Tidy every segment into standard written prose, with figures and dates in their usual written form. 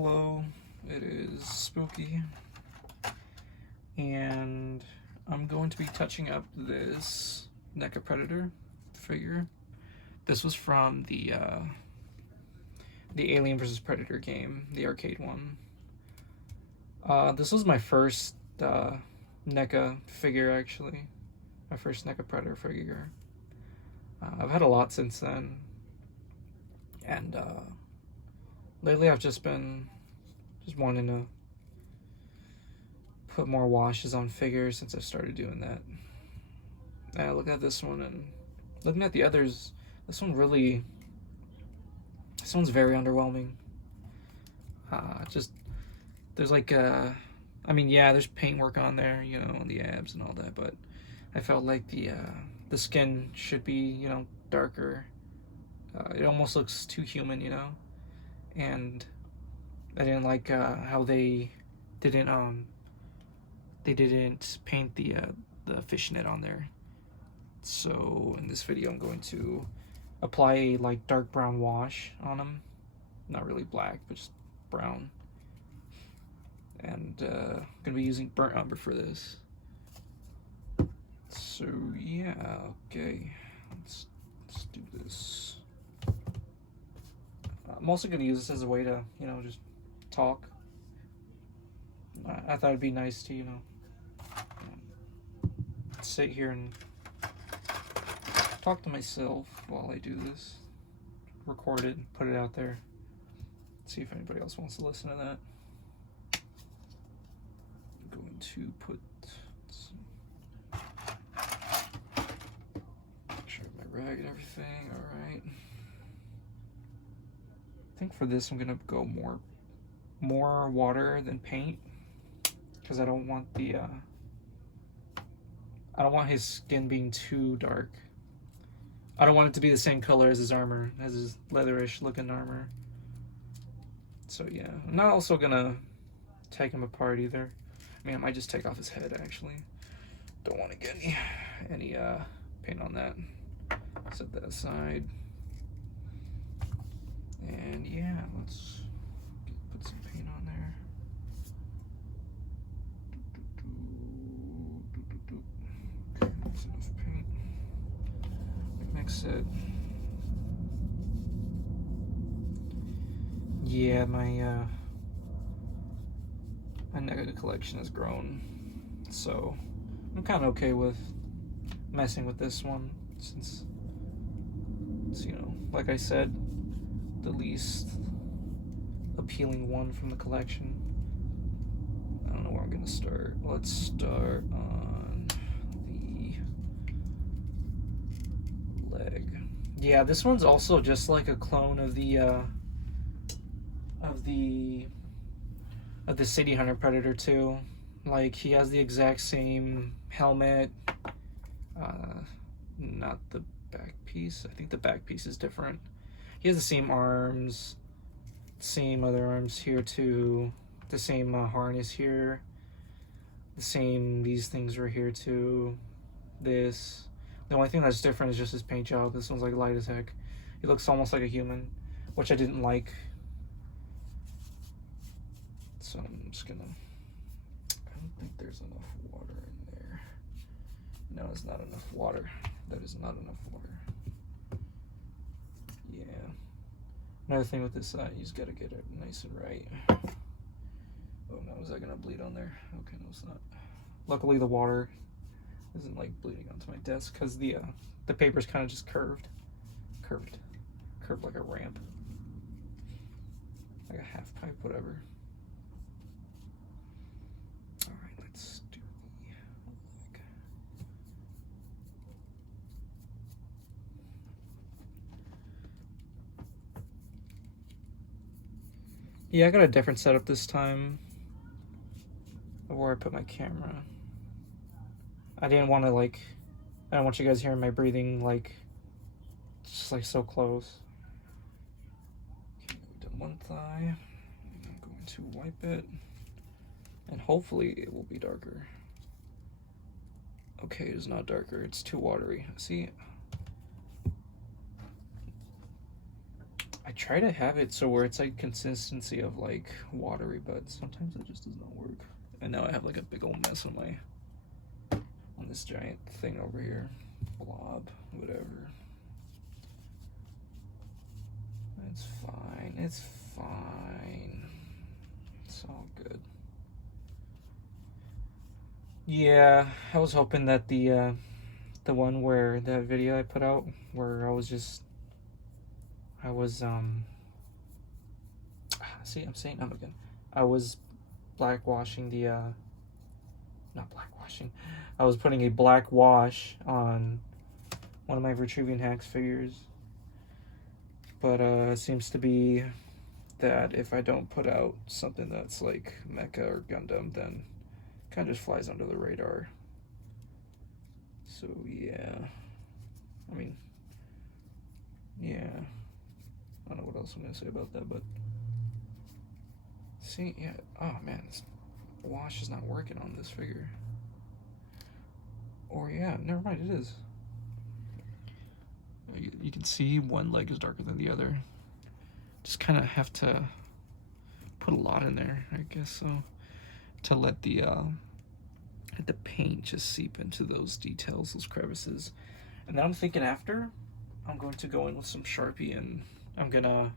Hello, it is spooky, and I'm going to be touching up this NECA Predator figure. This was from the Alien vs. Predator game, the arcade one. This was my first NECA figure, actually. My first NECA Predator figure. I've had a lot since then, and lately I've just been wanting to put more washes on figures since I started doing that. And I look at this one and looking at the others, this one's very underwhelming. There's like I mean, yeah, there's paint work on there, you know, on the abs and all that, but I felt like the skin should be, you know, darker. It almost looks too human, you know, and I didn't like how they didn't paint the fishnet on there. So in this video, I'm going to apply a like dark brown wash on them, not really black, but just brown. And I'm gonna be using burnt umber for this. So yeah, okay, let's do this. I'm also gonna use this as a way to, you know, just talk. I thought it'd be nice to, you know, sit here and talk to myself while I do this. Record it and put it out there. See if anybody else wants to listen to that. I'm going to put some, make sure I have my rag and everything. Alright. I think for this I'm gonna go more water than paint, because I don't want his skin being too dark. I don't want it to be the same color as his armor, as his leatherish looking armor. So yeah, I'm not also gonna take him apart either. I mean, I might just take off his head actually. Don't want to get any paint on that. Set that aside. And yeah, let's put some paint on there. Okay, that's enough paint. Mix it. Yeah, my NECA collection has grown, so I'm kind of okay with messing with this one since it's, you know, like I said, the least appealing one from the collection. I don't know where I'm gonna start. Let's start on the leg. Yeah, this one's also just like a clone of the City Hunter Predator 2. Like, he has the exact same helmet. Not the back piece. I think the back piece is different. He has the same arms, same other arms here too, the same harness here, the same, these things are here too, this. The only thing that's different is just his paint job. This one's like light as heck. He looks almost like a human, which I didn't like. So I'm just gonna, I don't think there's enough water in there. No, it's not enough water. That is not enough water. Yeah. Another thing with this, you just gotta get it nice and right. Oh no, is that gonna bleed on there? Okay, no, it's not. Luckily the water isn't like bleeding onto my desk because the paper's kind of just curved like a ramp, like a half pipe, whatever. All right, let's do the leg. Yeah, I got a different setup this time of where I put my camera. I didn't want to I don't want you guys hearing my breathing like just like so close. Okay, we've done one thigh. I'm going to wipe it, and hopefully it will be darker. Okay, it is not darker. It's too watery. See, I try to have it so where it's like consistency of like watery, but sometimes it just does not work. And now I have like a big old mess on this giant thing over here. Blob, whatever. It's fine. It's fine. It's all good. Yeah, I was hoping that the one where that video I put out where I was see, I'm saying again. I was blackwashing the not blackwashing. I was putting a black wash on one of my Vitruvian Hacks figures. But it seems to be that if I don't put out something that's like NECA or Gundam, then it kind of just flies under the radar. So yeah, I mean, yeah, I don't know what else I'm gonna say about that, but see, yeah, oh man, this wash is not working on this figure. Or yeah, never mind, it is. You can see one leg is darker than the other. Just kind of have to put a lot in there, I guess, so to let the paint just seep into those details, those crevices. And then I'm thinking after, I'm going to go in with some Sharpie and I'm gonna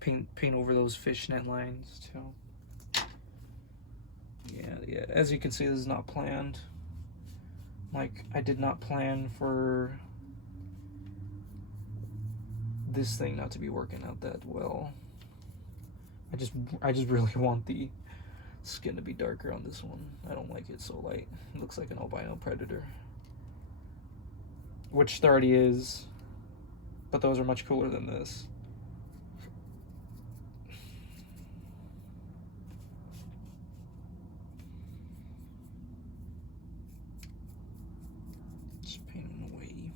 paint over those fishnet lines too. Yeah. As you can see, this is not planned. Like, I did not plan for this thing not to be working out that well. I just really want the skin to be darker on this one. I don't like it so light. It looks like an albino predator, which there already is, but those are much cooler than this. Just painting away.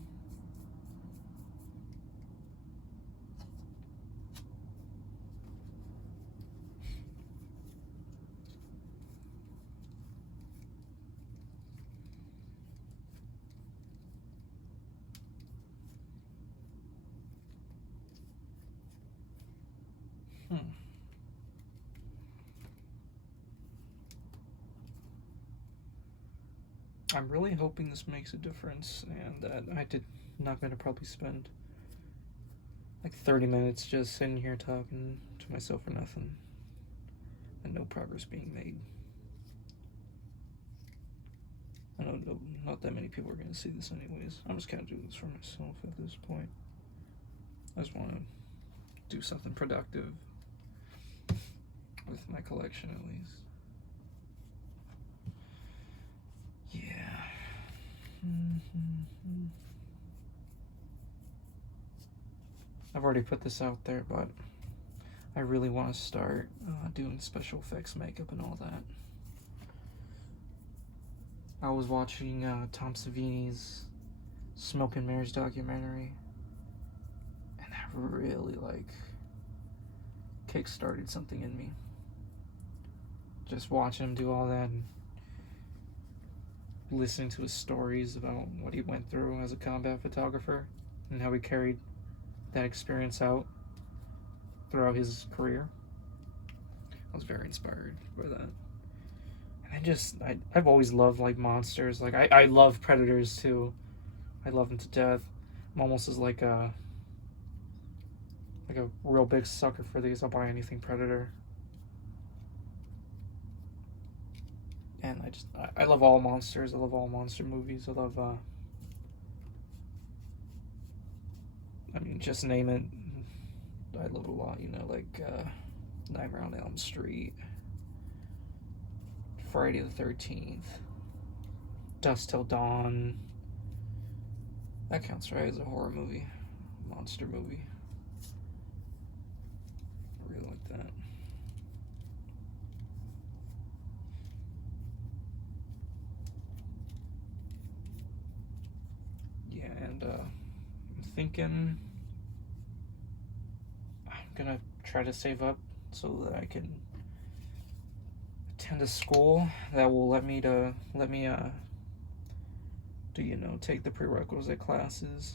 I'm really hoping this makes a difference and that I did not going to probably spend like 30 minutes just sitting here talking to myself for nothing and no progress being made. I know not that many people are going to see this anyways. I'm just kind of doing this for myself at this point. I just want to do something productive with my collection at least. Yeah. I've already put this out there, but I really want to start doing special effects makeup and all that. I was watching Tom Savini's Smoke and Mirrors documentary, and that really kick-started something in me. Just watching him do all that and listening to his stories about what he went through as a combat photographer and how he carried that experience out throughout his career. I was very inspired by that. And I've always loved monsters. I love predators too. I love them to death. I'm almost as like a real big sucker for these. I'll buy anything predator. And I love all monsters. I love all monster movies. I love I mean, just name it. I love it a lot, Nightmare on Elm Street, Friday the 13th, Dusk Till Dawn. That counts, right, as a horror movie, monster movie. I really like that. Yeah, and I'm thinking I'm gonna try to save up so that I can attend a school that will let me take the prerequisite classes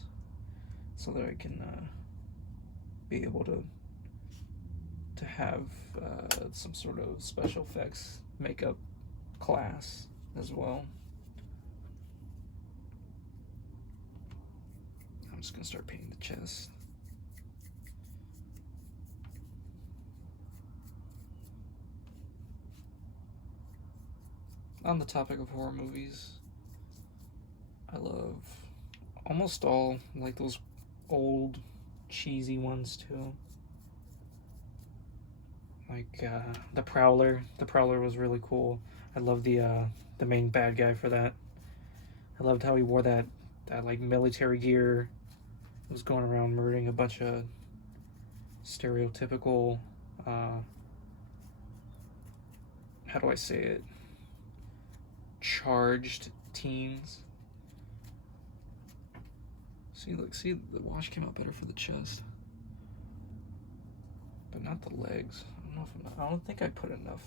so that I can be able to to have some sort of special effects makeup class as well. I'm just gonna start painting the chest. On the topic of horror movies, I love almost all, like those old cheesy ones too. Like the Prowler. The Prowler was really cool. I love the main bad guy for that. I loved how he wore that like military gear. He was going around murdering a bunch of stereotypical how do I say it? Charged teens. See, look, see, the wash came out better for the chest, but not the legs. I don't think I put enough.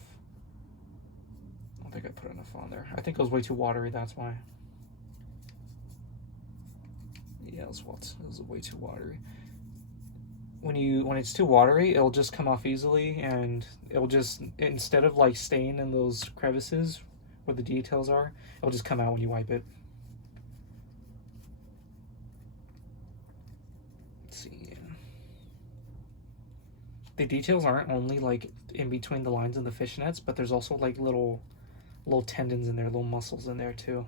I don't think I put enough on there. I think it was way too watery. That's why. Yeah, it was way too watery. When it's too watery, it'll just come off easily, and it'll just, instead of like staying in those crevices where the details are, it'll just come out when you wipe it. Let's see. Yeah. The details aren't only like in between the lines of the fishnets, but there's also like little tendons in there, little muscles in there too.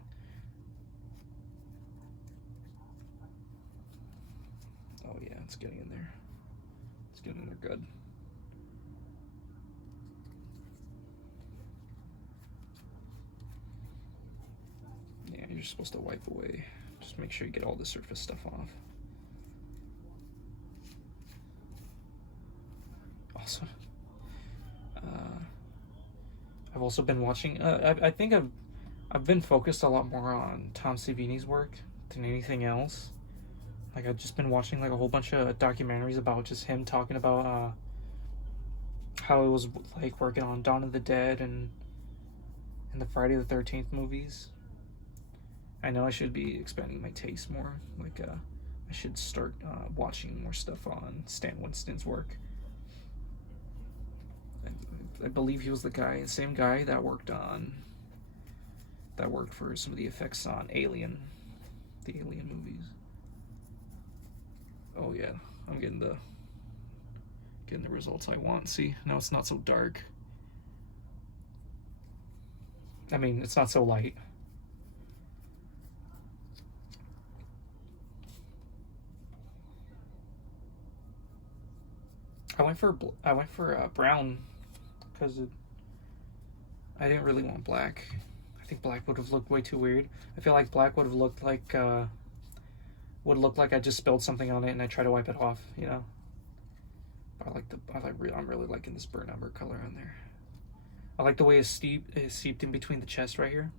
Oh yeah, it's getting in there. It's getting in there good. Yeah, you're supposed to wipe away. Just make sure you get all the surface stuff off. Awesome. I've also been watching. I think I've been focused a lot more on Tom Savini's work than anything else. Like I've just been watching like a whole bunch of documentaries about just him talking about how it was like working on Dawn of the Dead and the Friday the 13th movies. I know I should be expanding my taste more. Like I should start watching more stuff on Stan Winston's work. I believe he was the same guy that worked for some of the effects on the Alien movies. Oh yeah, I'm getting the results I want. See, now it's not so dark. I mean, it's not so light. I went for brown because I didn't really want black. I think black would have looked way too weird. I feel like black would have looked like I just spilled something on it and I try to wipe it off, you know. But I'm really liking this burnt umber color on there. I like the way it's seeped in between the chest right here.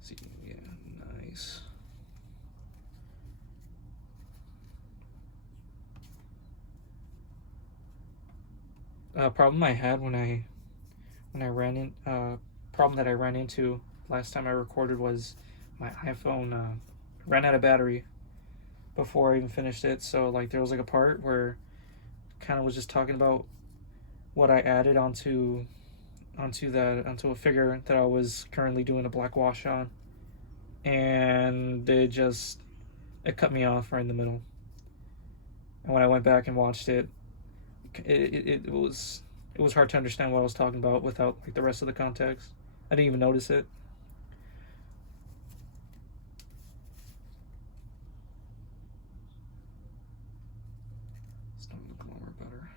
See, yeah, nice. Problem I had when I ran in problem that I ran into last time I recorded was my iPhone ran out of battery before I even finished it. So like there was like a part where kind of was just talking about what I added onto a figure that I was currently doing a black wash on, and it cut me off right in the middle. And when I went back and watched it, it was hard to understand what I was talking about without like the rest of the context. I didn't even notice it. It's starting to look a lot more better.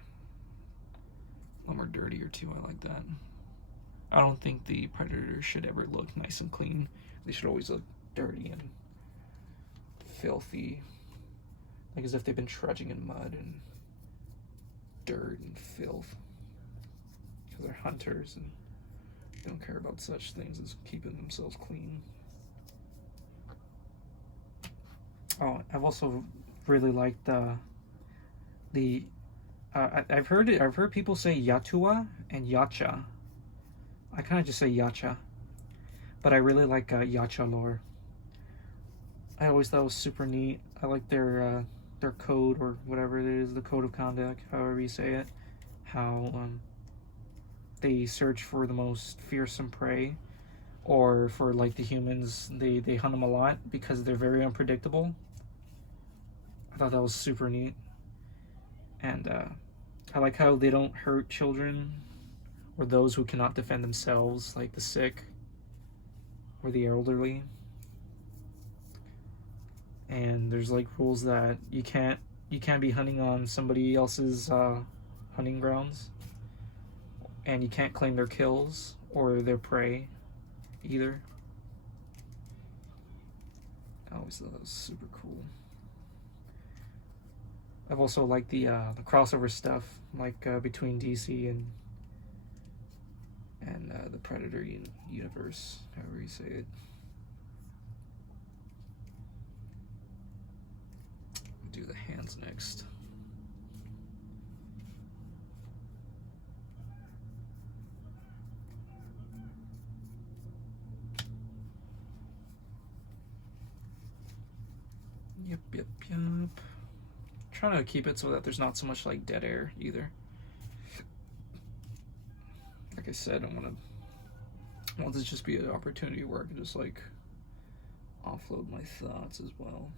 A lot more dirtier too, I like that. I don't think the Predators should ever look nice and clean. They should always look dirty and filthy. Like as if they've been trudging in mud and dirt and filth, because they're hunters and they don't care about such things as keeping themselves clean. Oh, I've also really liked I've heard people say Yatua and Yacha. I kind of just say Yacha, but I really like Yacha lore. I always thought it was super neat. I like their their code or whatever it is, the code of conduct, however you say it, how they search for the most fearsome prey, or for like the humans, they hunt them a lot because they're very unpredictable. I thought that was super neat. And I like how they don't hurt children or those who cannot defend themselves, like the sick or the elderly. And there's like rules that you can't be hunting on somebody else's hunting grounds, and you can't claim their kills or their prey either. I always thought that was super cool. I've also liked the crossover stuff, like between DC and the Predator universe, however you say it. Do the hands next. Yep. Trying to keep it so that there's not so much like dead air either. Like I said, I want this to just be an opportunity where I can just like offload my thoughts as well.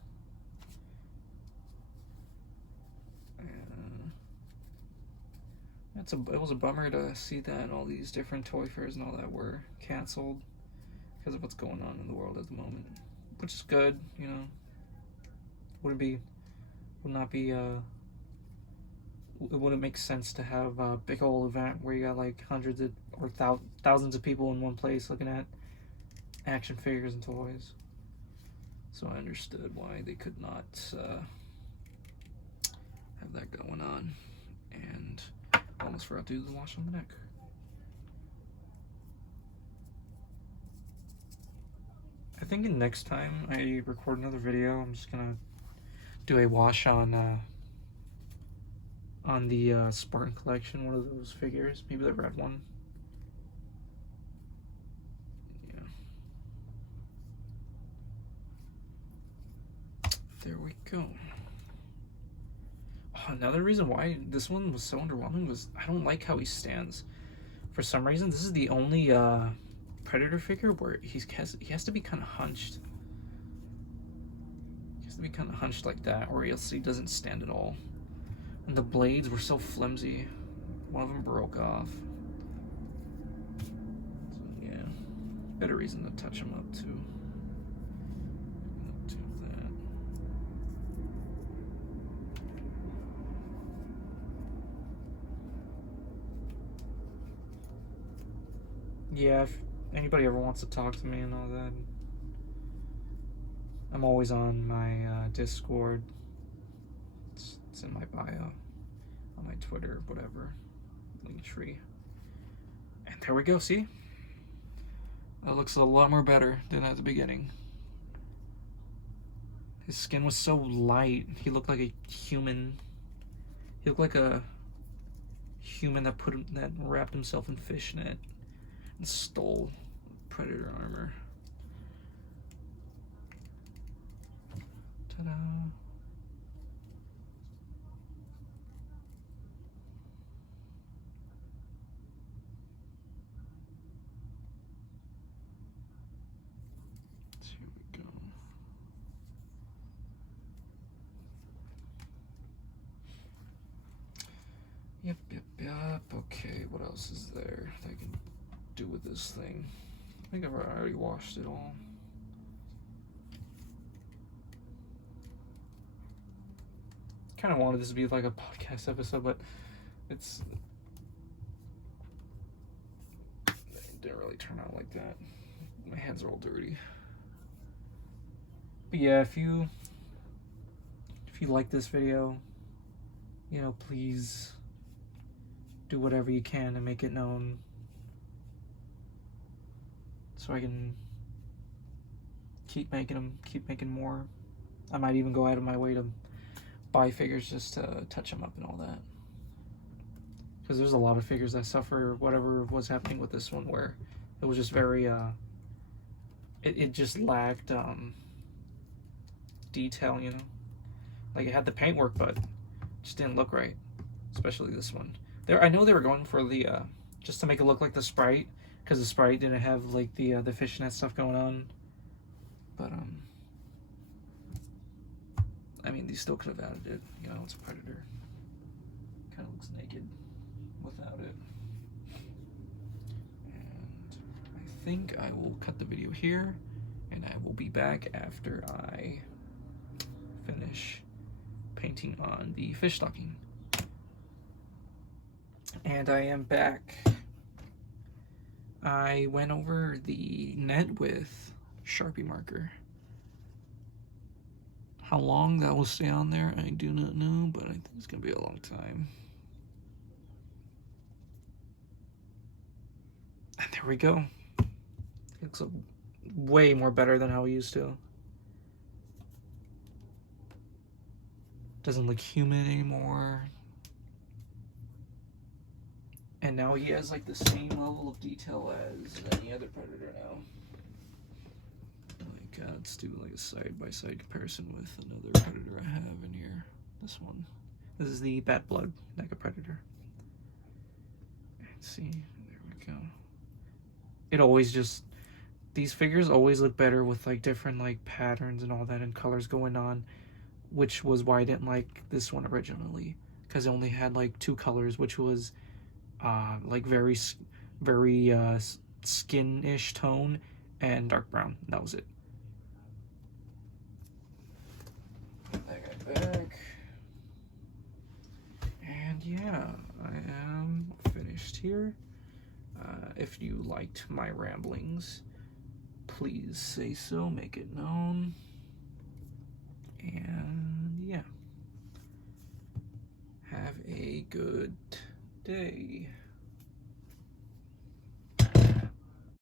It was a bummer to see that all these different toy fairs and all that were canceled because of what's going on in the world at the moment, which is good, you know. It wouldn't make sense to have a big old event where you got like hundreds of or thousands of people in one place looking at action figures and toys. So I understood why they could not have that going on. And I almost forgot to do the wash on the neck. I think next time I record another video, I'm just gonna do a wash on the Spartan collection, one of those figures, maybe the red one. Yeah. There we go. Another reason why this one was so underwhelming was I don't like how he stands. For some reason, this is the only Predator figure where he has to be kind of hunched. He has to be kind of hunched like that, or else he doesn't stand at all. And the blades were so flimsy. One of them broke off. So, yeah, better reason to touch him up too. Do that. Yeah, if anybody ever wants to talk to me and all that, I'm always on my Discord. It's in my bio, on my Twitter, whatever, Linktree. And there we go, see? That looks a lot more better than at the beginning. His skin was so light, he looked like a human. He looked like a human that wrapped himself in fishnet and stole Predator armor. Ta-da! Here we go. Yep. Okay, what else is there that I can do with this thing? I think I've already washed it all. Kind of wanted this to be like a podcast episode, but it didn't really turn out like that. My hands are all dirty. But yeah, if you like this video, you know, please do whatever you can to make it known, so I can keep making them, keep making more. I might even go out of my way to buy figures just to touch them up and all that, because there's a lot of figures that suffer whatever was happening with this one, where it was just very it just lacked detail, you know. Like, it had the paintwork, but it just didn't look right. Especially this one. I know they were going for the just to make it look like the Sprite, because the Sprite didn't have like the fishnet stuff going on. But I mean, they still could have added it. You know, it's a Predator. Kind of looks naked without it. And I think I will cut the video here, and I will be back after I finish painting on the fish stocking. And I am back. I went over the net with Sharpie marker. How long that will stay on there, I do not know, but I think it's gonna be a long time. And there we go. It looks way more better than how it used to. Doesn't look humid anymore. And now he has like the same level of detail as any other Predator now. Like, let's do like a side-by-side comparison with another Predator I have in here. This one. This is the Bat Blood NECA Predator. Let's see, there we go. It always just, these figures always look better with like different like patterns and all that and colors going on, which was why I didn't like this one originally, because it only had like 2 colors, which was like very skin-ish tone and dark brown. That was it. Put that guy back. And yeah, I am finished here. If you liked my ramblings, please say so, make it known. And yeah, have a good day.